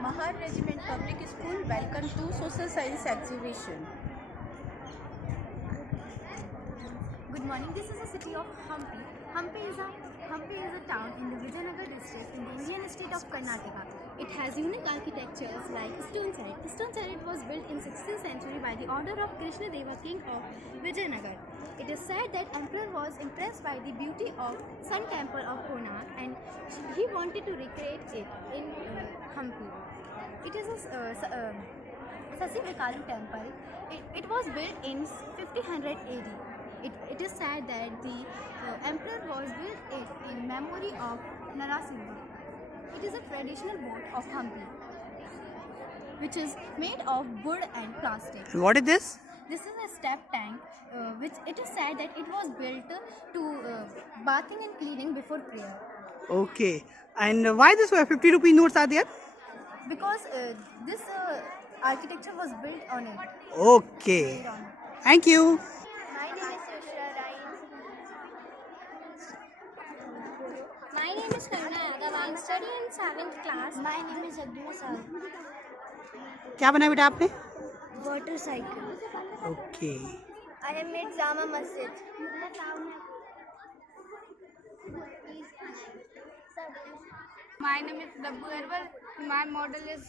Mahar Regiment Public School, welcome to Social Science Exhibition. Good morning. This is the city of Hampi. Hampi is a town in the Vijayanagar district in the Indian state of Karnataka. It has unique architectures like Stone Chariot. Stone Chariot was built in 16th century by the order of Krishna Deva, king of Vijayanagar. It is said that emperor was impressed by the beauty of Sun Temple of Konark and he wanted to recreate it in Hampi. It is a Sasi Vikalu temple. It was built in 1500 AD. It is said that the emperor was built it in memory of Narasimha. It is a traditional boat of Hampi, which is made of wood and plastic. And what is this? This is a step tank, which it is said that it was built to bathing and cleaning before prayer. Okay. And why this 50 rupee notes are there? Because this architecture was built on it. Okay. Thank you. My name is Yushra Rai. My name is Karuna Yadav. I am studying in 7th class. My name is Abdul Sal. क्या बनाया बेटा आपने? Water cycle. Okay. I have made Jama Masjid. My name is Dabbu Erwal. My model is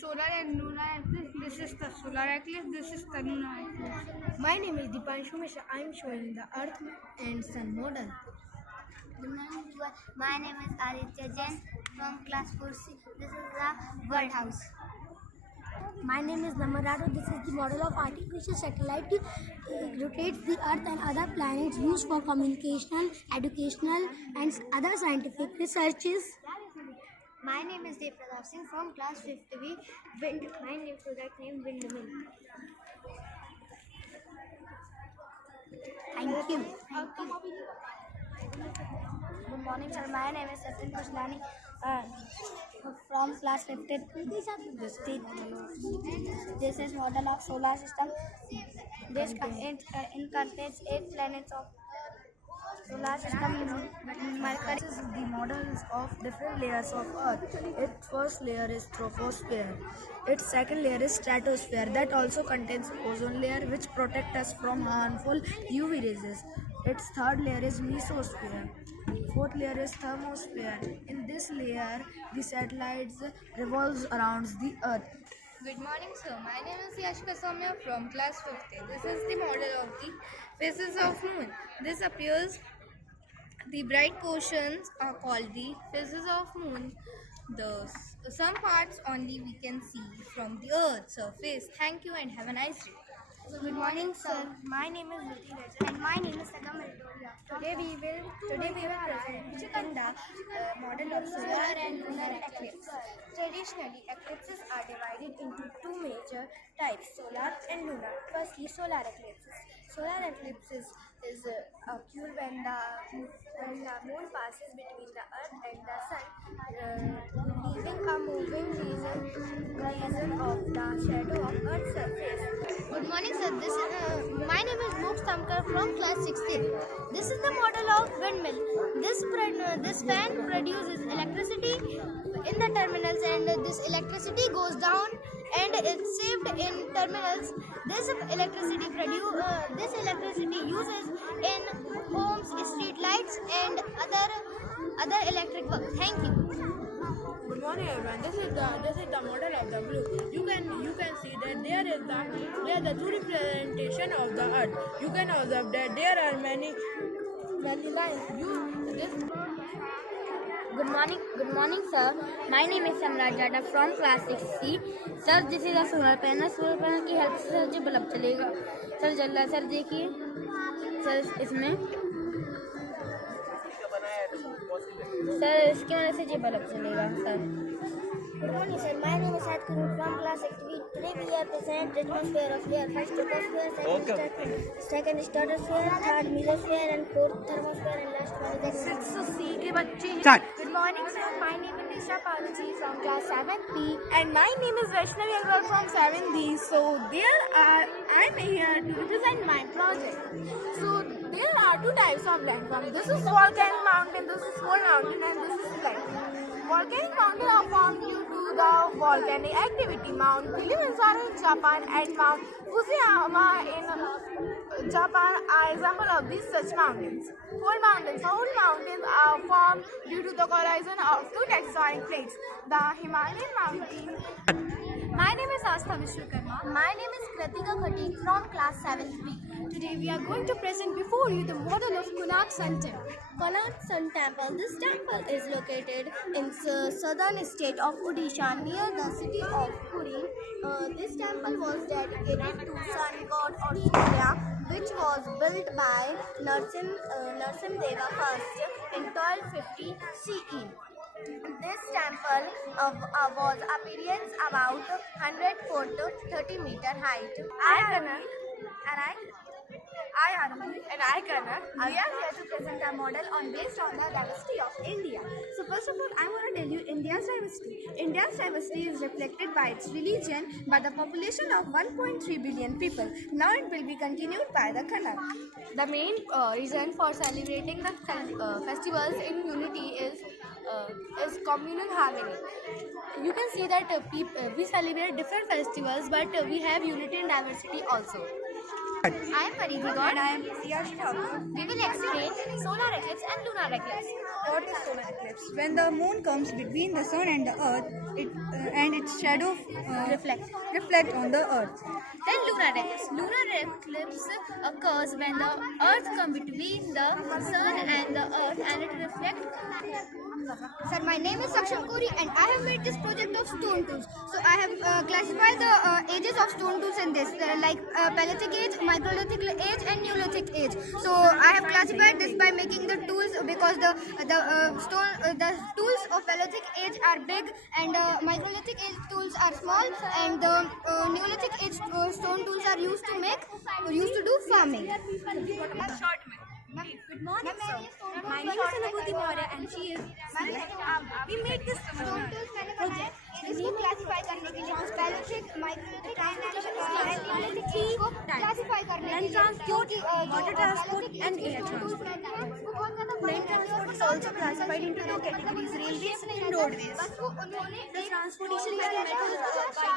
solar and lunar eclipse. This is the solar eclipse. This is the lunar eclipse. My name is Dipanshu Mishra. I am showing the Earth and Sun model. My name is Aditya Jain from class 4C. This is the World House. My name is Namarado. This is the model of artificial satellite. It rotates the Earth and other planets used for communicational, educational and other scientific researches. My name is Devpradap Singh from class 5th B. My name is product name Windmill. Thank you. Good morning, sir. My name is Sachin Kushlani from class 5th. This is model of solar system. This contains 8 planets of solar system. Mercury is the models of different layers of Earth. Its first layer is troposphere. Its second layer is stratosphere that also contains ozone layer which protect us from harmful UV rays. Its third layer is mesosphere. Fourth layer is thermosphere. In this layer, the satellites revolves around the Earth. Good morning, sir. My name is Yashka Soumya from class 5th. This is the model of the phases of moon. This appears. The bright portions are called the phases of moon. Some parts only we can see from the Earth's surface. Thank you and have a nice day. Good morning, sir. My name is Ruti Raja and my name is Sagam Altoria. Today we will present the model of solar and lunar eclipse. Traditionally, eclipses are divided into two major types, solar and lunar. Firstly, solar eclipses. Solar eclipses is occur when the moon passes between the earth and the sun, leaving a moving region of the shadow of earth's surface. Good morning, sir. My name is Moksh Tamkar from class 16. This is the model of windmill. This fan produces electricity in the terminals and this electricity goes down and it's saved in terminals. This electricity uses in homes, street lights and other electric work. Thank you. Good morning, everyone. This is the model of the blue. You can see that there is the true representation of the earth. You can observe that there are many lines. Good morning, sir. My name is Samraj Jada from class 6C. Sir, this is a solar panel. Solar panel की help से sir जी bulb चलेगा. Sir जल रहा है. Sir देखिए. Sir इसमें. Sir इसकी वजह से ये बल्ब चलेगा. Sir. Good morning, sir. My name is Sadhguru from class 6B. Today we are present atmosphere of air. First troposphere, second stratosphere, third mesosphere, and fourth thermosphere, and last one is the Start. Good morning, sir. My name is Nisha Palachi from class 7B. And my name is Vaishnavi Agarwal from 7D. So I'm here to present my project. So there are two types of landform. This is volcanic mountain, this is small mountain, and this is flat. Volcanic mountain are formed due to the volcanic activity. Mount Kilimanjaro in Japan and Mount Fusiyama in Japan are examples of these such mountains. Fold mountains. Fold mountains are formed due to the collision of two tectonic plates. The Himalayan mountains. My name is Astha Vishwakarma. My name is Kratika Khati from class 7B. Today we are going to present before you the model of Konark Sun Temple. Konark Sun Temple. This temple is located in southern state of Odisha near the city of Puri. This temple was dedicated to sun god or Surya, which was built by Narsimdeva first in 1250 CE. This temple was appearance about 100 foot 30 meter height. I, Anand, and I, Kanak, we are here to present a model based on the diversity of India. So first of all, I want to tell you India's diversity. India's diversity is reflected by its religion, by the population of 1.3 billion people. Now it will be continued by the Kanak. The main reason for celebrating the festivals in unity is communal harmony. You can see that we celebrate different festivals, but we have unity and diversity also. I am Paridhi God. And I am Yash Thakur. We will explain solar eclipse and lunar eclipse. What is solar eclipse? When the moon comes between the sun and the earth, and its shadow reflect on the earth. Then lunar eclipse. Lunar eclipse occurs when the earth comes between the sun and the earth and it reflects. Sir, my name is Saksham Kori and I have made this project of stone tools. So I have classified the ages of stone tools in this. There are like Paleolithic age, Microlithic age and Neolithic age. So I have classified this by making the tools because the tools of Paleolithic age are big and Microlithic age tools are small and the Neolithic age stone tools are used to do farming. Good morning, sir. My name is Anubhuti Maurya and she is. We made this stone tools project इसको classify करने के लिए Paleolithic, Microlithic and Neolithic को classify करने के लिए water transport and air transport. Land transport is also classified into two categories: railways and roadways. The transportation by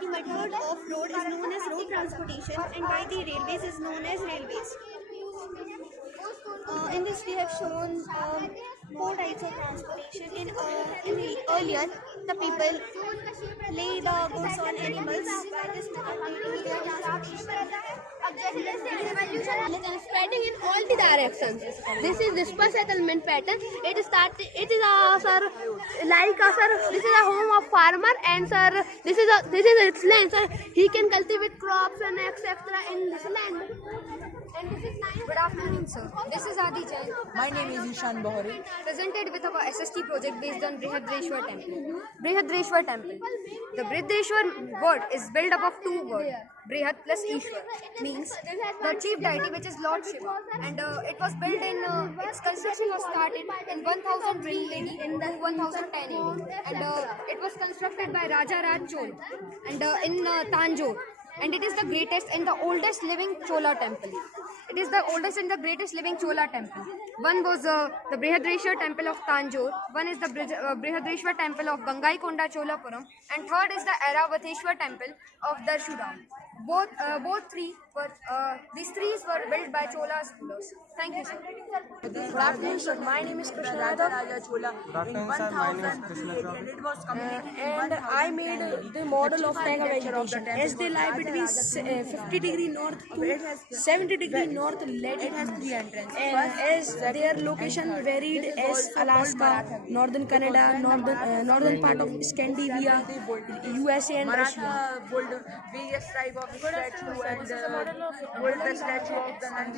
the method of road is known as road transportation and by the railways is known as railways. In this we have shown 4 types of transportation. Earlier, the people lay the goods on animals. By this And spreading in all the directions. This is dispersed settlement pattern. It is this is a home of farmer and sir, this is its land. Sir, he can cultivate crops and etc. in this land. And this is nice. Good afternoon, sir. This is Adi Jain. My name is Ishan Bahari. Presented with our SST project based on Brihadreshwar Temple. Brihadreshwar Temple. The Brihadreshwar word is built up of 2 words. Brihad plus Ishwar means the chief deity, which is Lord Shiva. And it was built in, its construction was started in 1003 AD in the 1010 AD. And it was constructed by Raja Raj Chol and in Tanjore. And it is the greatest and the oldest living Chola temple. It is the oldest and the greatest living Chola temple. One was the Brihadreshwar temple of Tanjore, one is the Brihadreshwar temple of Gangaikonda Cholapuram, and third is the Airavateshwar temple of Darshuram. These three were built by Chola rulers. Thank you, sir. Good afternoon, sir. My name is Krishna Raja Chola. In 1003 and it was completed and I made the model of Tanga vegetation. As they lie between 50 degree north to 70 degree north, it has 3 entrances. And as their location varied as Alaska, northern Canada, northern part of Scandinavia, USA and Russia. Various type of statue and the statue of the Nandi.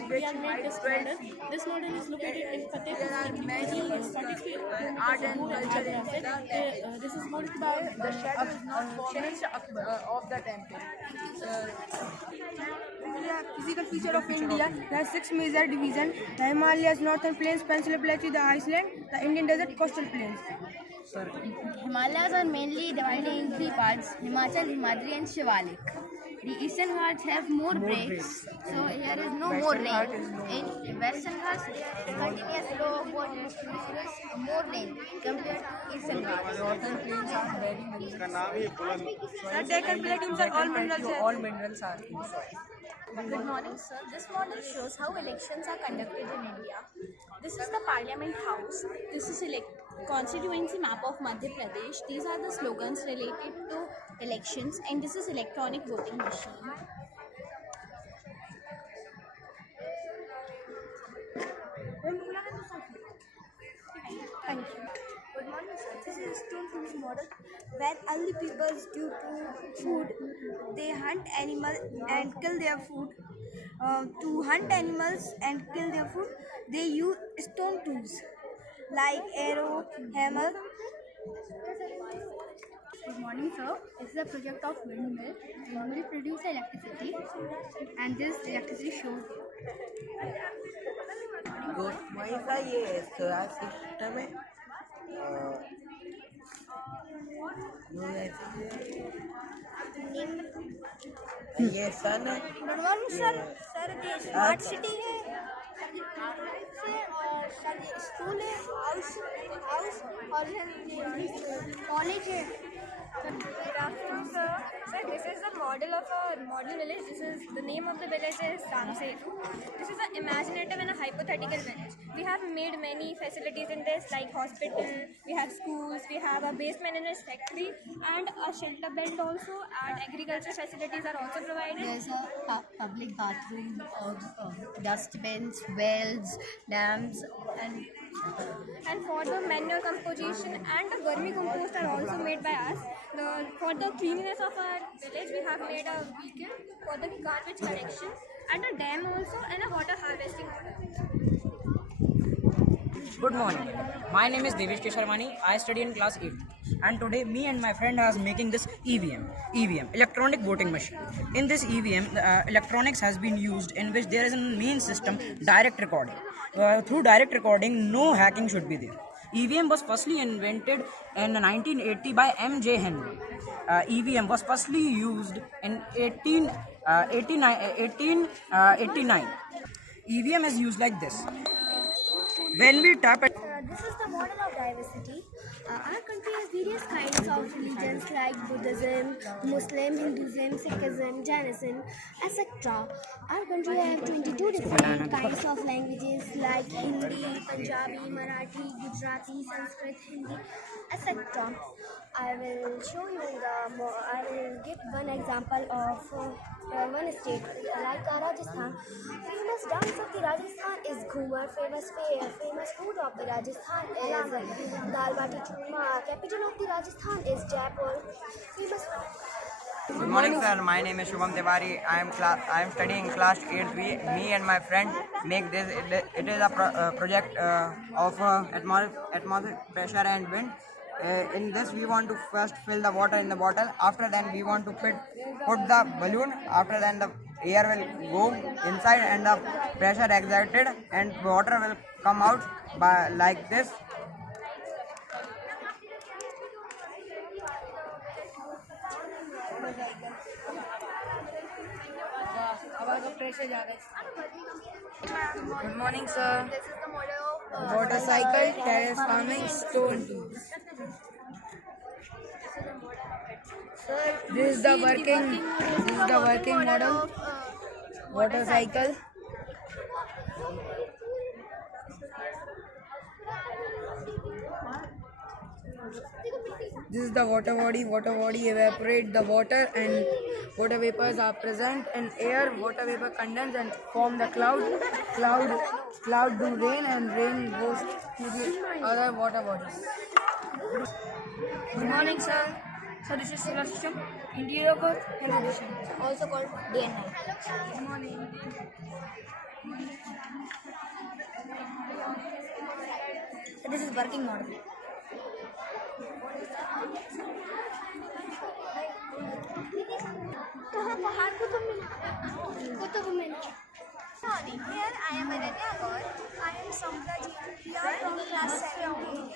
This model is located in Fatehpur. There are many art and culture in the temple. This is built by The shadow is not finished of the temple. Physical feature of India. There are 6 major divisions: the Himalayas, northern plains, Peninsular Plateau, the Iceland, the Indian desert, coastal plains. Himalayas are mainly divided in 3 parts: Himachal, Himadri and Shivalik. The Eastern Ghats have more breaks, so here is no more rain. In Western Ghats, there is continuous flow of water, which is more rain compared to Eastern Ghats. Northern plains are very many. All minerals are in soil. Good morning, sir. This model shows how elections are conducted in India. This is the Parliament House. This is constituency map of Madhya Pradesh. These are the slogans related to elections, and this is electronic voting machine. Thank you. Good morning, sir. This is stone tools model where early peoples due to food, they hunt animals and kill their food. To hunt animals and kill their food, they use stone tools like arrow, hammer. Good morning, sir. This is a project of windmill. Windmill produce electricity, and this electricity shows. हमारा ये solar system है ये सन है Good morning, sir. Sir, ये smart city है, और school है, house और कॉलेज है. Good afternoon, sir. Sir, this is a model of a model village. The name of the village is Samsetu. This is an imaginative and a hypothetical village. We have made many facilities in this, like hospital, we have schools, we have a waste management factory, and a shelter belt also, and agriculture facilities are also provided. There's a public bathroom, dustbins, wells, dams, And for the manure composition and the vermicompost are also made by us. For the cleanliness of our village, we have made a beacon for the garbage collection and a dam also and a water harvesting. Good morning. My name is Devesh Kesharmani. I study in class 8. And today me and my friend are making this EVM, electronic voting machine. In this EVM, electronics has been used in which there is a main system, direct recording. Through direct recording, no hacking should be there. EVM was firstly invented in 1980 by M.J. Henry. EVM was firstly used in 1889. EVM is used like this. When we tap it, This is the model of diversity. Our country has various kinds of religions like Buddhism, Muslim, Hinduism, Sikhism, Jainism, etc. Our country has 22 different kinds of languages like Hindi, Punjabi, Marathi, Gujarati, Sanskrit, Hindi, etc. I will give one example of one state like Rajasthan. Famous dance of the Rajasthan is Ghumar. Famous food of the Rajasthan is dal bati churma. Capital of the Rajasthan is Jaipur. Good morning, sir. My name is Shubham Tiwari. I am studying class 8. Me and my friend make this. It is a project of atmospheric pressure and wind. In this, we want to first fill the water in the bottle. After then, we want to put the balloon. After then, the air will go inside and the pressure exerted, and water will come out by like this. Good morning, sir. This is the model of Motorcycle, terrace farming, stone tools. This is the working model. Motorcycle. This is the water body. Water body evaporate the water and water vapors are present in air. Water vapor condense and form the cloud. Cloud do rain and rain goes to the other water bodies. Good morning, sir. So this is solar system, interior work and radiation, also called day and night. Good morning. So this is working model. Morning. Here I am Ananya Gaur. I am Sampraji. We are from class 7.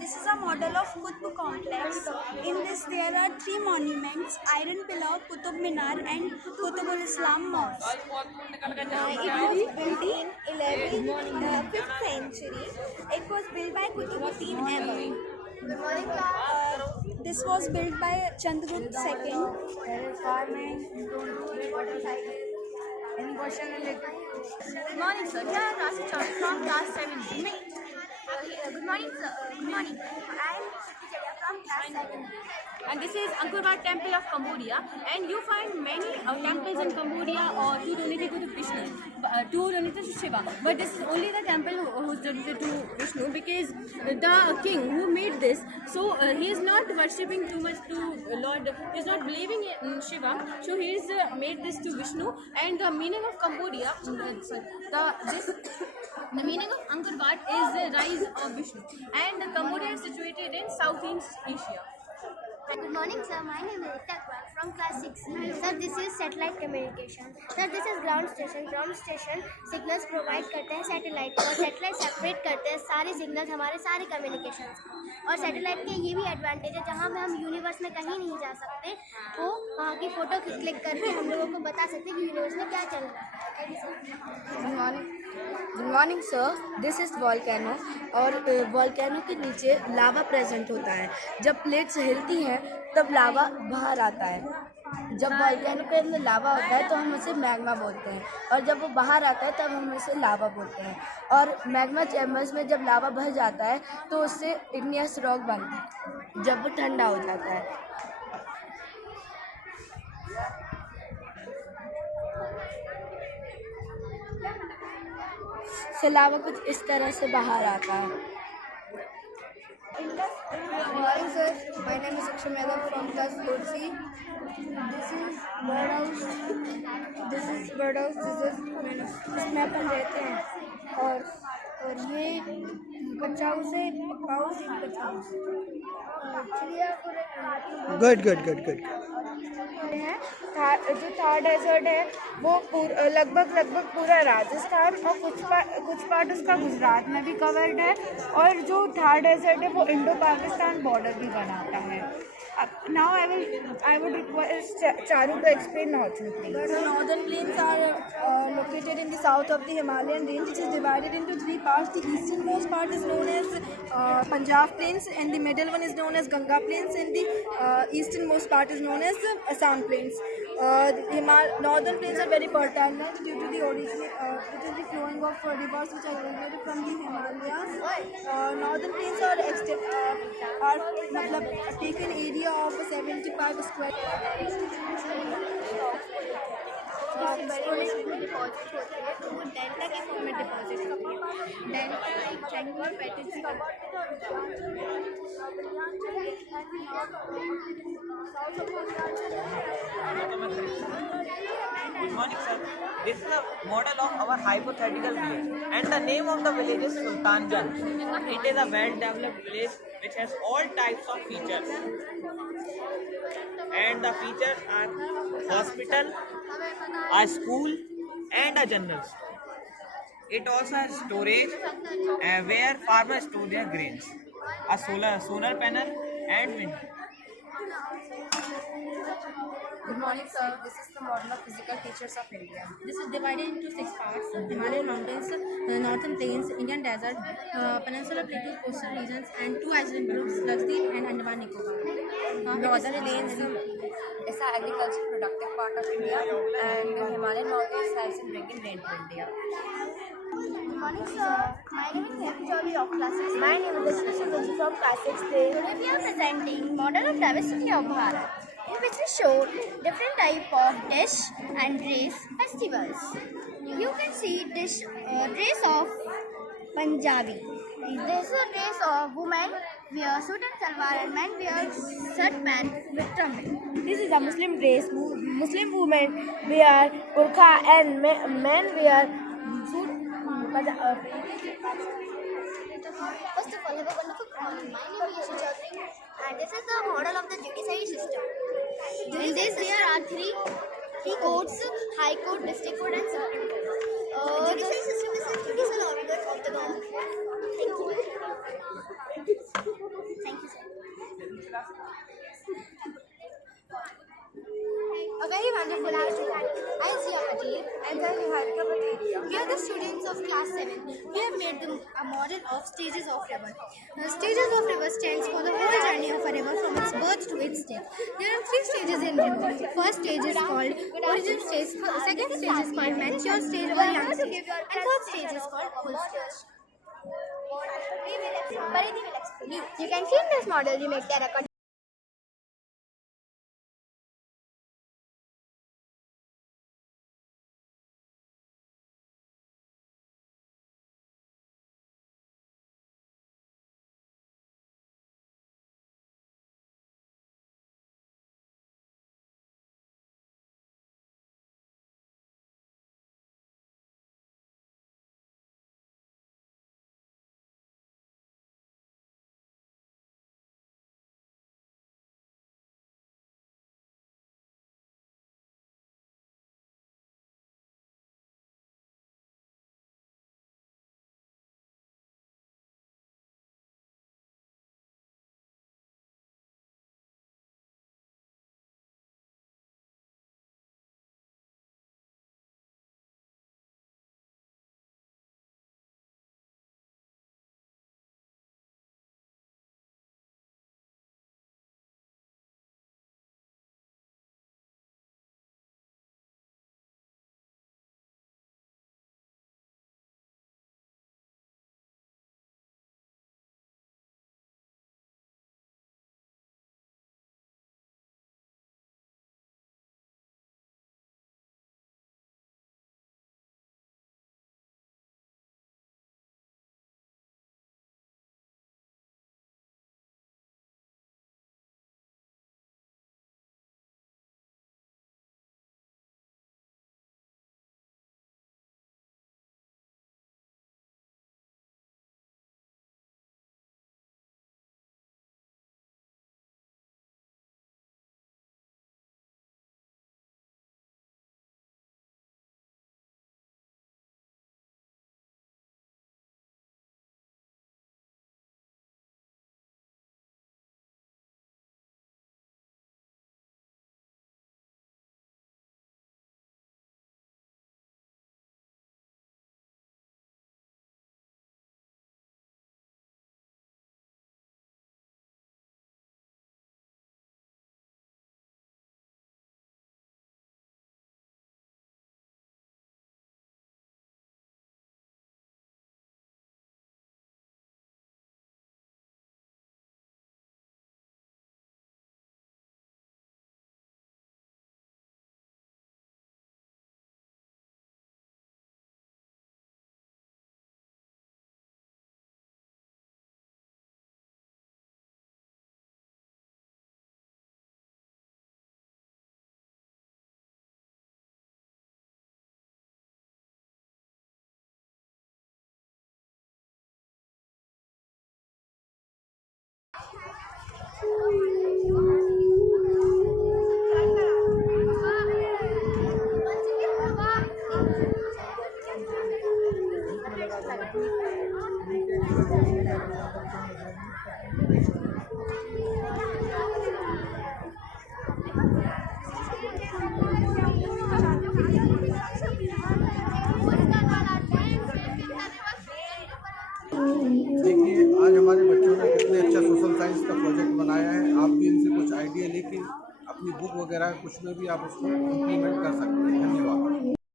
This is a model of Qutb complex. In this there are 3 monuments: Iron Pillar, Qutub Minar and Qutbul Islam Mosque. It was built in 5th century. It was built by Qutbuddin Aibak. Good morning, class. This was built by Chandragupta II. Any question related? Good morning, sir. Here I am Rasi from class 7. Good morning, sir. Good morning. I am Siti from class 7. And this is Angkor Wat Temple of Cambodia. And you find many temples in Cambodia or two donated to Vishnu, two donated to Shiva. But this is only the temple who's donated to Vishnu because the king who made this, so he is not worshipping too much to Lord. He is not believing in Shiva. So he is made this to Vishnu. And the meaning of Cambodia, the meaning of Angkor Wat is the rise of Vishnu. And Cambodia is situated in Southeast Asia. Good morning, sir. My name is Takwa from class 6. Sir, this is satellite communication. Sir, this is ground station. Ground station signals provide करते हैं satellite को और satellite separate करते हैं सारे signals हमारे सारे communications को। और सैटेलाइट के ये भी एडवांटेज है, जहाँ पे हम यूनिवर्स में कहीं नहीं जा सकते, वो वहाँ की फ़ोटो क्लिक करके हम लोगों को बता सकते हैं कि यूनिवर्स में क्या चल रहा है। Good morning sir, this is volcano और वॉल्केनो के नीचे लावा प्रेजेंट होता है। जब प्लेट्स हिलती हैं तब लावा बाहर आता है। जब वॉल्केनो के अंदर लावा होता है तो हम उसे मैग्मा बोलते हैं और जब वो बाहर आता है तब हम उसे लावा बोलते हैं। और मैग्मा चैम्बर्स में जब लावा भर जाता है तो उससे इग्नियस रॉक बनता है जब वो ठंडा हो जाता है। से लावा कुछ इस तरह से बाहर आता है। Good morning, sir. My name is Aksham Yadav from class 4C. This is birdhouse. This is birdhouse. This is इसमें अपन रहते हैं और ये कच्चा हाउस है, पक्का हाउस, कच्चा हाउस। चिड़िया गुड है। जो थार डेजर्ट है वो लगभग पूरा राजस्थान और कुछ पार्ट उसका गुजरात में भी कवर्ड है और जो थार डेजर्ट है वो इंडो पाकिस्तान बॉर्डर भी बनाता है। Now I would request Charu to explain northern plains. The northern plains are located in the south of the Himalayan range, which is divided into 3 parts. The easternmost part is known as Punjab plains, and the middle one is known as Ganga plains, and the easternmost part is known as Assam plains. The northern plains are very fertile land due to the flowing of rivers which are originated from the Himalayas. Northern plains are taken area of 75 square. Deposit होती है तो वो delta के form में deposit होती है। Delta एक triangular pattern से Good morning, sir. This is a model of our hypothetical village, and the name of the village is Sultanganj. It is a well-developed village which has all types of features, and the features are hospital, a school, and a general store. It also has storage where farmers store their grains, a solar panel, and wind. Good morning, sir. This is the model of physical features of India. This is divided into 6 parts: Himalayan mountains, northern plains, Indian desert, peninsular plateau, coastal regions, and 2 island groups, Lakshadweep and Andaman Nicobar. Northern plains is the agricultural productive part of India, and the Himalayan mountains helps in bringing rain to India. Good morning, sir. My name is Neha Jolie of class 6. My name is Ashwini from class 6. Today we are presenting model of diversity of Bharat, in which we show different type of dish and dress festivals. You can see dress of Punjabi. This is a dress of women wear suit and salwar and men wear shirt pant with trumpet. This is a Muslim dress. Muslim women wear burqa and men wear suit. First of all, have a wonderful morning. My name is Yashi Chaudhary, and this is the model of the judiciary system. In this, there are three courts: High Court, District Court, and Supreme Court. Judiciary system is the judicial organ of the government. Thank you. A very wonderful afternoon. I am Zia Patel. And I am Niharika Patel. We are the students of class 7. We have made a model of stages of river. The stages of river stands for the whole journey of a river from its birth to its death. There are 3 stages in river. First stage is called origin stage. Second stage is called mature stage or young stage. And third stage is called old stage. Pariti will explain. You can see in this model we make terracotta. देखिए आज हमारे बच्चों ने कितने अच्छा social science का project बनाया है। आप भी इनसे कुछ आइडिया लेके अपनी बुक वगैरह कुछ में भी आप उसको इम्प्लीमेंट कर सकते हैं। धन्यवाद।